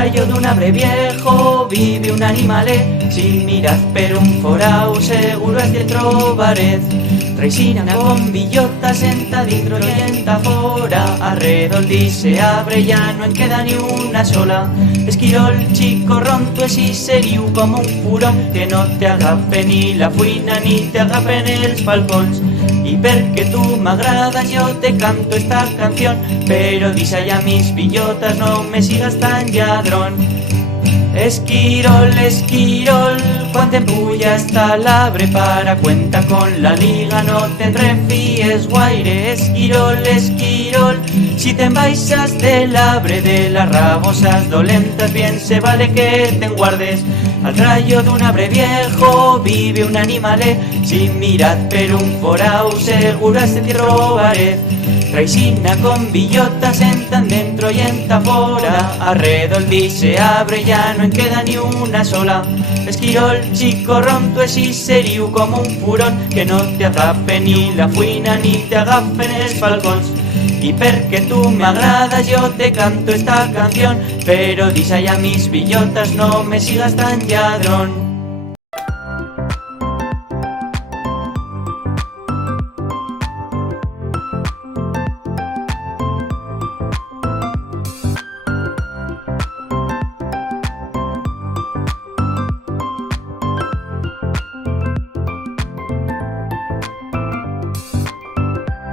rayo d'un arbre viejo vive un animale. Si miras per un forau seguro es que trobarez. Traisina con billota senta dentro y enta fora. Arredol di se abre, ya no en queda ni una sola. Esquirol chico ronto es y seriu como un furón, que no te agape ni la fuina ni te agapen els falcons. Y porque tú me agradas yo te canto esta canción, pero disa ya mis billotas no me sigas tan lladrón. Esquirol, esquirol, cuando empulla esta labre para cuenta con la liga, no te refíes guaire. Esquirol, esquirol, si te envaisas del labre de las rabosas dolentas, bien se vale que te guardes. Al rayo d'un arbre viejo vive un animale. Si mirad per un forau seguro este te robaré. Traisina con billotas entran dentro y enta fora. Arredol di se abre, ya no en queda ni una sola. Esquirol chico ronto es y seriu como un furón, que no te agape ni la fuina ni te agapen els falcons. Y porque tú me agradas yo te canto esta canción, pero disa ya mis billotas no me sigas tan lladrón.